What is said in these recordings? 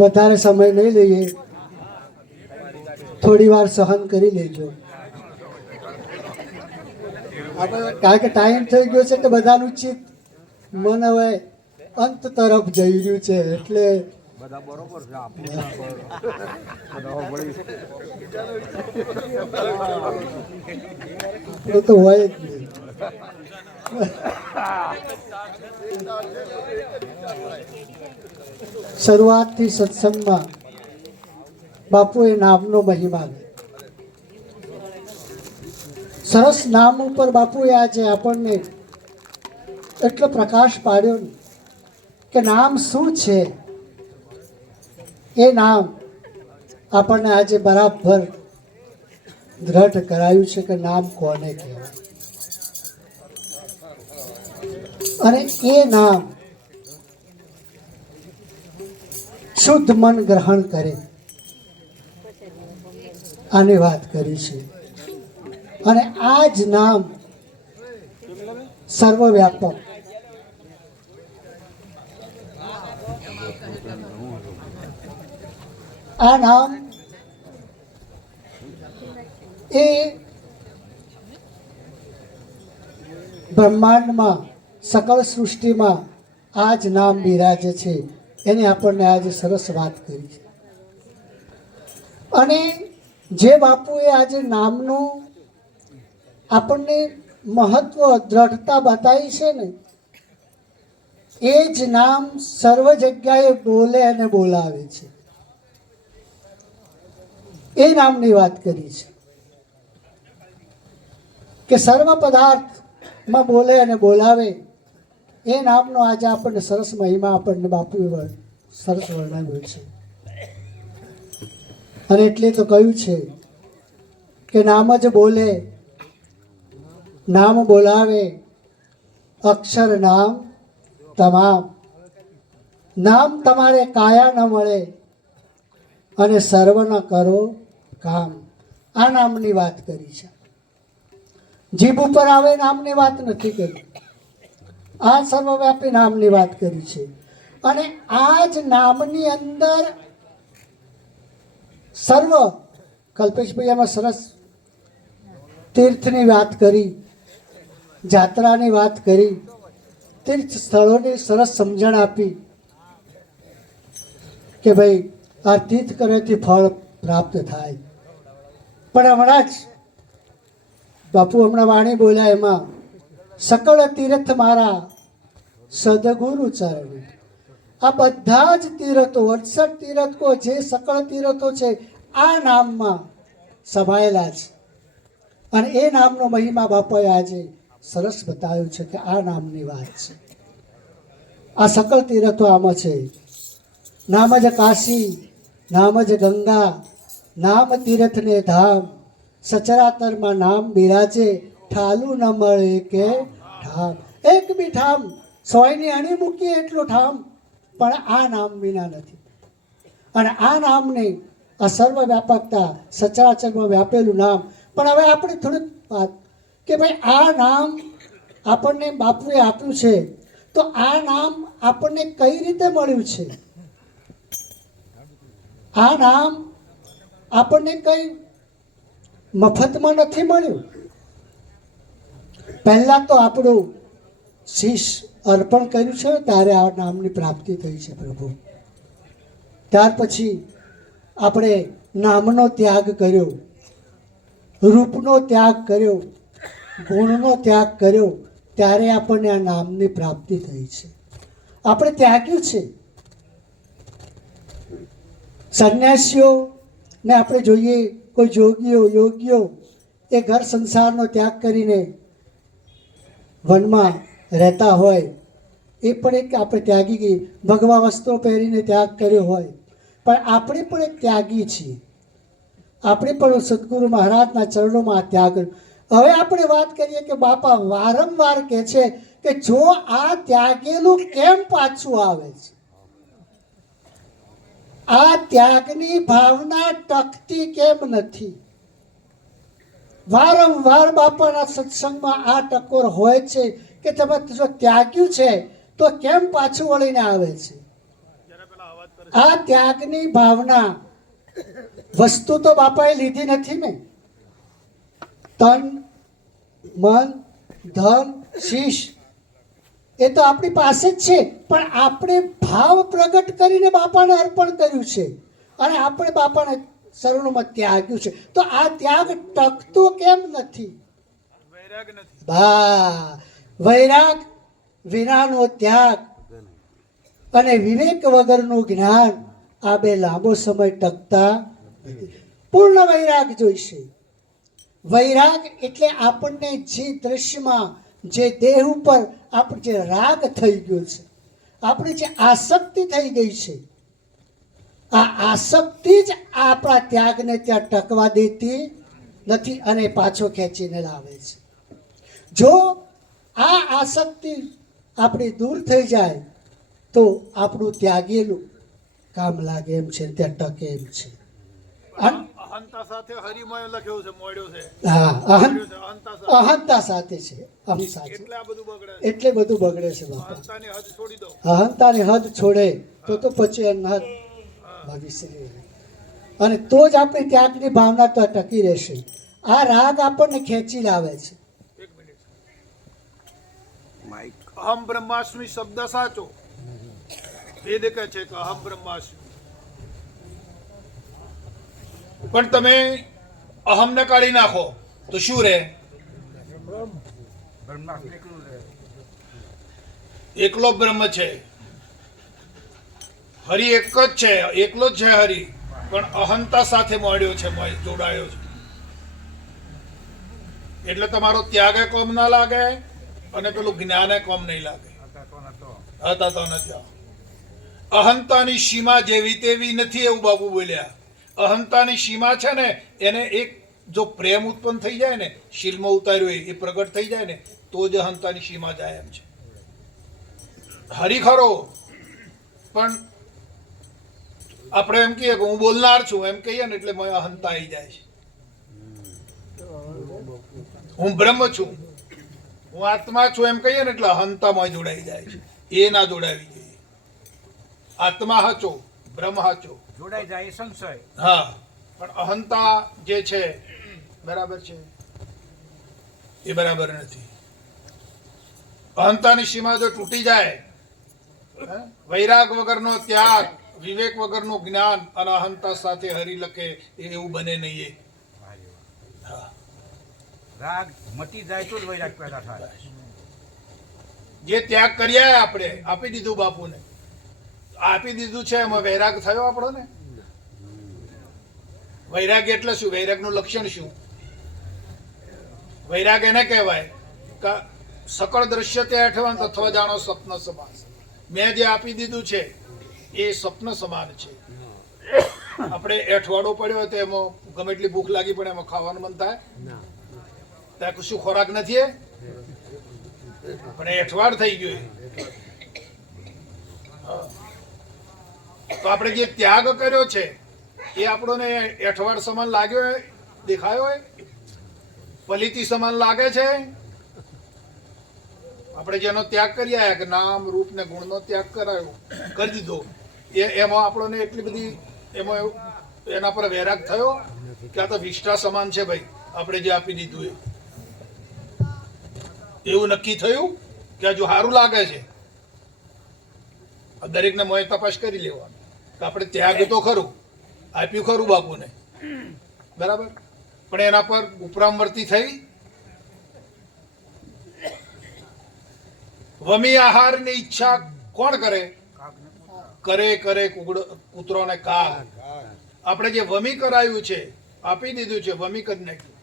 વધારે સમય નહીં લઈએ, થોડી વાર સહન કરી લેજો. કારણ કે ટાઈમ થઈ ગયો છે તો બધાનું ચિત્ત મન હવે અંત તરફ જઈ રહ્યું છે, એટલે બધા બરોબર છે તો હોય જ નહીં. શરૂઆતથી સત્સંગમાં બાપુએ નામનો મહિમા, સરસ નામ ઉપર બાપુએ આજે આપણને એટલો પ્રકાશ પાડ્યો કે નામ શું છે. એ નામ આપણને આજે બરાબર દ્રઢ કરાયું છે કે નામ કોને કહેવાય. અને એ નામ શુદ્ધ મન ગ્રહણ કરે આની વાત કરી છે. અને આ જ નામ સર્વવ્યાપક, આ નામ એ બ્રહ્માંડમાં સકળ સૃષ્ટિમાં આ જ નામ બિરાજે છે. એની આપણને આજે સરસ વાત કરી છે. અને જે બાપુએ આજે નામનું આપણને મહત્વ દ્રઢતા બતાવી છે ને, એ જ નામ સર્વ જગ્યાએ બોલે અને બોલાવે છે. એ નામની વાત કરી છે કે સર્વ પદાર્થમાં બોલે અને બોલાવે. એ નામનો આજે આપણને સરસ મહિમા આપણને બાપુએ સરસ વર્ણવ્યો છે. અને એટલે તો કહ્યું છે કે નામ જ બોલે, નામ બોલાવે, અક્ષર નામ તમામ. નામ તમારે કાયા ન મળે અને સર્વ ન કરો કામ. આ નામની વાત કરી છે. જીભ ઉપર આવે નામની વાત નથી કરી, આ સર્વવ્યાપી નામની વાત કરી છે. અને આ જ નામની અંદર સર્વ, કલ્પેશભાઈ એમાં સરસ તીર્થની વાત કરી, જાત્રાની વાત કરી, તીર્થ સ્થળોની સરસ સમજણ આપી કે ભાઈ આ તીર્થ કરેથી ફળ પ્રાપ્ત થાય. પણ હમણાં જ બાપુ હમણાં વાણી બોલ્યા એમાં, સકળ તીર્થ મારા સદગુરુ ચરણે. આ બધા જ તીર્થો, 68 તીર્થો, જે સકળ તીર્થો છે આ નામમાં સમાયેલા છે. અને એ નામનો મહિમા બાપાએ આજે સરસ બતાવ્યું છે કે આ નામની વાત છે. આ સકળ તીર્થો આમાં છે. નામ જ કાશી, નામ જ ગંગા, નામ તીર્થ ને ધામ. સચરાતરમાં નામ બિરાજે, ઠાલું ન મળે કે ઠામ. એક બી ઠામ, સોયની અણી મૂકીએ એટલું ઠામ, પણ આ નામ વિના નથી. અને આ નામને, આ સર્વ વ્યાપકતા, સચરાચરમાં વ્યાપેલું નામ. પણ હવે આપણે થોડીક વાત કે ભાઈ આ નામ આપણને બાપુએ આપ્યું છે, તો આ નામ આપણને કઈ રીતે મળ્યું છે? આ નામ આપણને કઈ મફતમાં નથી મળ્યું. પહેલા તો આપણું શીશ અર્પણ કર્યું છે ત્યારે આ નામની પ્રાપ્તિ થઈ છે પ્રભુ. ત્યાર પછી આપણે નામનો ત્યાગ કર્યો, રૂપનો ત્યાગ કર્યો, ગુણનો ત્યાગ કર્યો, ત્યારે આપણને આ નામની પ્રાપ્તિ થઈ છે. આપણે ત્યાગ્યું છે. સંન્યાસીઓ ને આપણે જોઈએ, કોઈ જોગીઓ, યોગીઓ એ ઘર સંસારનો ત્યાગ કરીને વનમાં રહેતા હોય, એ પણ એક આપણે ત્યાગી ગઈ. ભગવા વસ્ત્રો પહેરીને ત્યાગ કર્યો હોય, પણ આપણે પણ એક ત્યાગી છીએ. આપણે પણ સદગુરુ મહારાજના ચરણોમાં ત્યાગ. હવે આપણે વાત કરીએ કે બાપા વારંવાર કહે છે કે જો આ ત્યાગેલું કેમ પાછું આવે છે? આ ત્યાગની ભાવના ટકતી કેમ નથી? વારંવાર બાપાના સત્સંગમાં આ ટકોર હોય છે કે તમે જો ત્યાગ્યું છે તો કેમ પાછું વળીને આવે છે? આ ત્યાગની ભાવના વસ્તુ તો બાપાએ લીધી નથી ને. તન, મન, ધન, શીશ એ તો આપણી પાસે જ છે, પણ આપણે ભાવ પ્રગટ કરીને બાપાને અર્પણ કર્યું છે અને આપણે બાપાને શરણોમાં ત્યાગ્યું છે. તો આ ત્યાગ ટકતો કેમ નથી? વૈરાગ વિનાનો ત્યાગ અને વિવેક વગરનું જ્ઞાન આ બે લાંબો સમય ટકતા નથી. પૂર્ણ વૈરાગ જોઈશે. વૈરાગ એટલે આપણને જે દ્રશ્યમાં, જે દેહ ઉપર આપણે જે રાગ થઈ ગયો છે, આપણે જે આસક્તિ થઈ ગઈ છે, આ આસક્તિ જ આપણા ત્યાગને ત્યાં ટકવા દેતી નથી અને પાછો ખેંચીને લાવે છે. જો આ આસક્તિ આપણી દૂર થઈ જાય તો આપણું ત્યાગેલું કામ લાગે એમ છે, ત્યાં ટકે એમ છે. અહંતા સાથે હરિમય લખ્યો છે, મોડ્યો છે. હા, અહંતા સાથે છે, અહમ સાથે, એટલે આ બધું બગડે છે. એટલે બધું બગડે છે બાપા. અહંતાની હદ છોડી દો. અહંતાની હદ છોડે તો પછી અનહદ ભવિષ્ય, અને તો જ આપણી ત્યાગની ભાવના તો ટકી રહેશે. આ રાગ આપણને ખેંચી લાવે છે. એક મિનિટ. અહમ બ્રહ્માસ્મિ શબ્દ સાચો. વેદ કહે છે કે અહમ બ્રહ્માસ્મિ, પણ તમે અહમને કાઢી નાખો તો શું રહે? એકલો બ્રહ્મ છે. હરિ એક જ છે, એકલો જ છે હરિ, પણ અહંતા સાથે મળ્યો છે, જોડાયો છે. એટલે તમારો ત્યાગે કોમ ના લાગે અને પેલું જ્ઞાને કોમ નહીં લાગે. હતા તો નથી. અહંતાની સીમા જેવી તેવી નથી એવું બાપુ બોલ્યા. અહંતાની સીમા છે ને, એને એક જો પ્રેમ ઉત્પન્ન થઈ જાય ને, શીલમાં ઉતાર્યો એ પ્રગટ થઈ જાય ને, તો જ અહંતાની સીમા જાય એમ છે. હરિખરો પણ આપણે એમ કહીએ કે હું બોલનાર છું એમ કહીએ ને એટલે અહંતા આવી જાય છે. હું બ્રહ્મ છું, હું આત્મા છું એમ કહીએ ને એટલે અહંતામાં જોડાઈ જાય છે. એ ના જોડાવી જોઈએ. આત્મા હાચો, બ્રહ્મ હાચો જોડાઈ જાય સંશય. હા, પણ અહંતા જે છે બરાબર છે એ બરાબર નથી. અહંતાની સીમા જો તૂટી જાય, વૈરાગ વગરનો ત્યાગ, વિવેક વગરનું જ્ઞાન અને અહંતા સાથે હરી લખે એવું બને નહીં. રાગ મટી જાય તો જ વૈરાગ પેદા થાય. જે ત્યાગ કર્યા આપણે આપી દીધું બાપુને, આપી દીધું છે, એમાં વૈરાગ થયો આપણો ને. વૈરાગ એટલે શું? વૈરાગનું લક્ષણ શું? વૈરાગ એને કહેવાય કે સકળ દ્રશ્ય તે અઠવાન અથવા જાણો સ્વપ્ન સમાન. મેં જે આપી દીધું છે એ સ્વપ્ન સમાન છે. આપણે અઠવાડો પડ્યો તો એમાં ગમે એટલી ભૂખ લાગી પણ એમાં ખાવાનું મન થાય? ત્યાં કશું ખોરાક નથી પણ એ અઠવાડ થઈ ગયું. તો આપણે જે ત્યાગ કર્યો છે એ આપણને અઠવાડ સમાન લાગ્યો હોય, દેખાયો હોય, પલિતી સમાન લાગે છે. આપણે જેનો ત્યાગ કરી આવ્યા કે નામ રૂપ ને ગુણનો ત્યાગ કરાયો કરી દીધો, એમાં આપણને એટલી બધી એમાં એના પર વૈરાગ થયો કે આ તો વિષ્ઠા સમાન છે ભાઈ, આપણે જે આપી દીધું એવું નક્કી થયું કે હજુ સારું લાગે છે. દરેકને મોય તપાસ કરી લેવાનું કે આપણે ત્યાગ તો ખરું, આપ્યું ખરું બાપુને, બરાબર, પણ એના પર ઉપરામવર્તી થઈ. વમી આહારની ઈચ્છા કોણ કરે? કરે કરે કૂતરો ને કાગ. આપણે જે વમી કરાયું છે, આપી દીધું છે, વમી કરી નાખ્યું,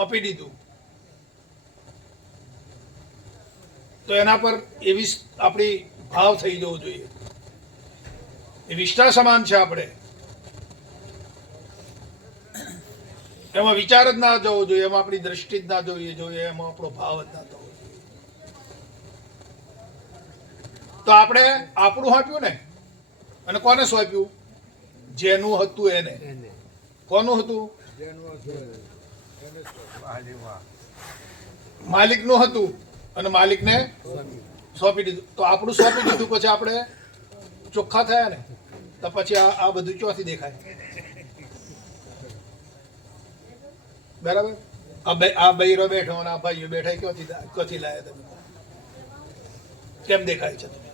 આપી દીધું, તો એના પર એવી આપણી ભાવ થઈ જવો જોઈએ. એ વિષ્ઠા સમાન છે. આપણે એમાં વિચાર જ ના જવો જોઈએ, એમાં આપણી દ્રષ્ટિ જ ના જોઈએ, એમાં આપણો ભાવ જ ના થવો જોઈએ. તો આપણે આપણું આપ્યું ને, અને કોને સોંપ્યું? જેનું હતું એને. કોનું હતું? માલિકનું હતું અને માલિકને સોંપી દીધું. તો આપણું સોંપી દીધું પછી આપણે ચોખ્ખા થયા ને. તો પછી આ બધું ચોથી દેખાય. બરાબર. આ બૈરો બેઠો અને આ ભાઈઓ બેઠા ક્યાંથી લાયા તમે? કેમ દેખાય છે તમે?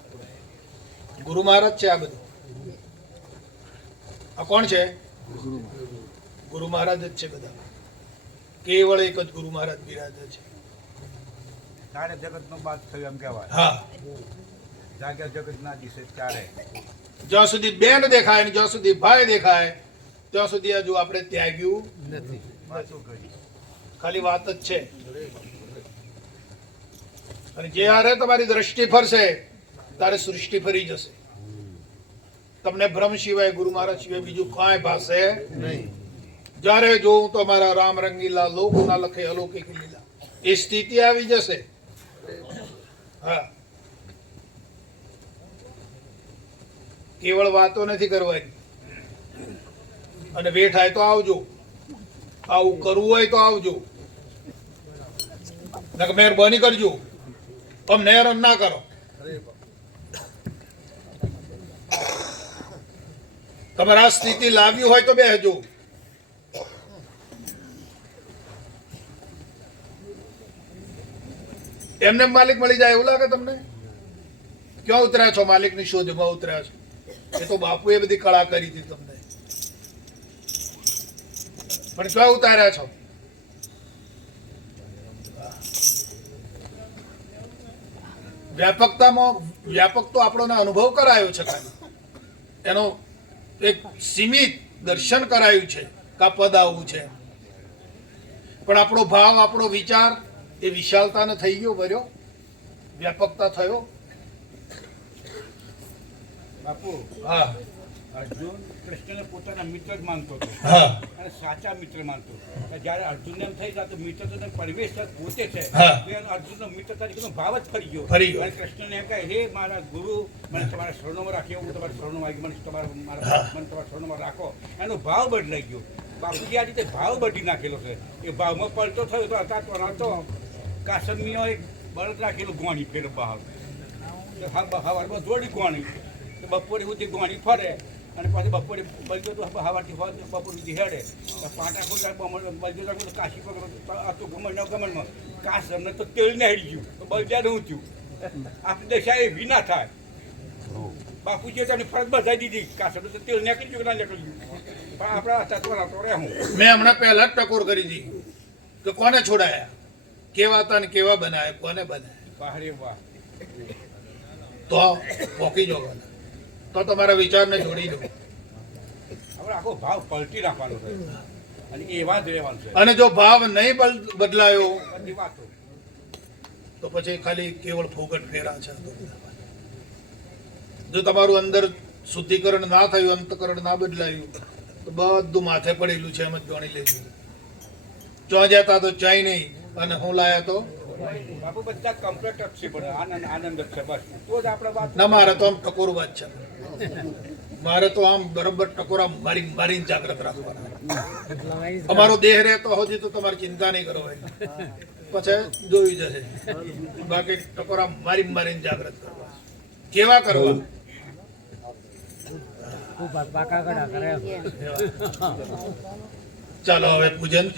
ગુરુ મહારાજ છે આ બધું. આ કોણ છે? ગુરુ મહારાજ જ છે બધા. કેવળ એક જ ગુરુ મહારાજ બિરાજે છે. તારે જગતનો બાદ થયો એમ કહેવાય. હા, જાગ્યા જગતના દિશે ચારે. જ્યાં સુધી બેન દેખાય ને જ્યાં સુધી ભાઈ દેખાય ત્યાં સુધી હજુ આપણે ત્યાગ્યું નથી. વાતો કરી. ખાલી વાત જ છે. અને જ્યારે તમારી દ્રષ્ટિ ફરશે તારે સૃષ્ટિ ફરી જશે. તમને ભ્રમ સિવાય ગુરુ મહારાજ સિવાય બીજું કાંઈ ભાષે નહીં. જ્યારે જોઉં તો મારા રામ રંગીલા લોક ના લખે અલૌકિક લીલા, એ સ્થિતિ આવી જશે. હા, કેવળ વાતો નથી કરવાની. અને બેઠાય તો આવજો, આવું કરવું હોય તો આવજો. મહેરબાની કરજો, અમને હેરાન ના કરો. તમારે આ સ્થિતિ લાવવી હોય તો બેસજો. એમને માલિક મળી જાય એવું લાગે તમને? ક્યાં ઉતર્યા છો? માલિકની શોધમાં ઉતર્યા છો. એ તો બાપુએ બધી કળા કરી હતી તમને, પણ ક્યાં ઉતાર્યા છો? વ્યાપક તો આપણને અનુભવ કરાયો છે, ખાલી એનો એક સીમિત દર્શન કરાયું છે કે આ પદ આવું છે. પણ આપણો ભાવ, આપણો વિચાર એ વિશાલતાને થઈ ગયો, ભર્યો, વ્યાપકતા થયો. બાપુ, હા, અર્જુન કૃષ્ણને પોતાના મિત્ર જ માનતો હતો. હા, અને સાચા મિત્ર માનતો. જ્યારે અર્જુનને એમ થઈ તો મિત્ર તો પરમેશ પોતે છે. હા. અર્જુનનો મિત્ર તરીકેનો ભાવ જ ફરી ગયો. ફરી ગયો. અને કૃષ્ણને એમ કહે, હે મારા ગુરુ, મને તમારા શરણોમાં રાખી, હું તમારા શરણોમાં આવી, મને તમારા શરણોમાં રાખો. એનો ભાવ બદલાઈ ગયો. બાપુજી આ રીતે ભાવ બદલી નાખેલો છે. એ ભાવમાં પલટો થયો તો હતો કાસમીઓ એક બળદ રાખેલું ગોણી ફેર બહાર. હવારમાં જોડી ગોણી, બપોરે સુધી ગોણી ફરે અને પછી બપોરે બળજો તો હવારથી બપોર સુધી હેડે. પાટા બળજો કાશી હતું ગમનમાં કાશ અમને તો તેલ ને હેડી ગયું તો બળજા નું થયું. આપણી દશા એવી ના થાય. બાપુજીએ તમને ફરજ બધાઈ દીધી. કાશ તો તેલ નીકળી ગયું ના નીકળી ગયું. પણ આપણા તત્વના તો રહે હું. મેં હમણાં પહેલા જ ટકોર કરી હતી કે કોને છોડાયા, કેવા હતા ને કેવા બનાયા, કોને બનાયા. વાહ રે વાહ. તો પોકી જવાના, તો તમારા વિચારને જોડી દો. આપણે આખો ભાવ પલટી રાખવાનો છે અને એવા જ રહેવાનું છે. અને જો ભાવ નહીં બદલાયો બધી વાતો તો પછી ખાલી કેવળ ફોગટ ફેરા છે. જો તમારું અંદર શુદ્ધિકરણ ના થયું, અંતકરણ ના બદલાયું તો બધું માથે પડેલું છે એમ જ ગણી લેજો. ચો જતા તો ચાય નહીં અને હું લાયા તો બાપુ બધા કમ્પ્લીટ જ છે, પણ આનંદ જ છે બસ. તો જ આપણે વાત ના. મારે તો આમ ટકોર વાત છે. મારે તો આમ બરોબર ટકોરા મારીને જાગ્રત રાખવાના. અમારો દેહ રહેતો હજી તો તમારે ચિંતા નહીં કરવાની, પછી જોઈ જશે. બાકી ટકોરા મારીને જાગ્રત કરવા. કેવા કરવા? ચાલો હવે પૂજન.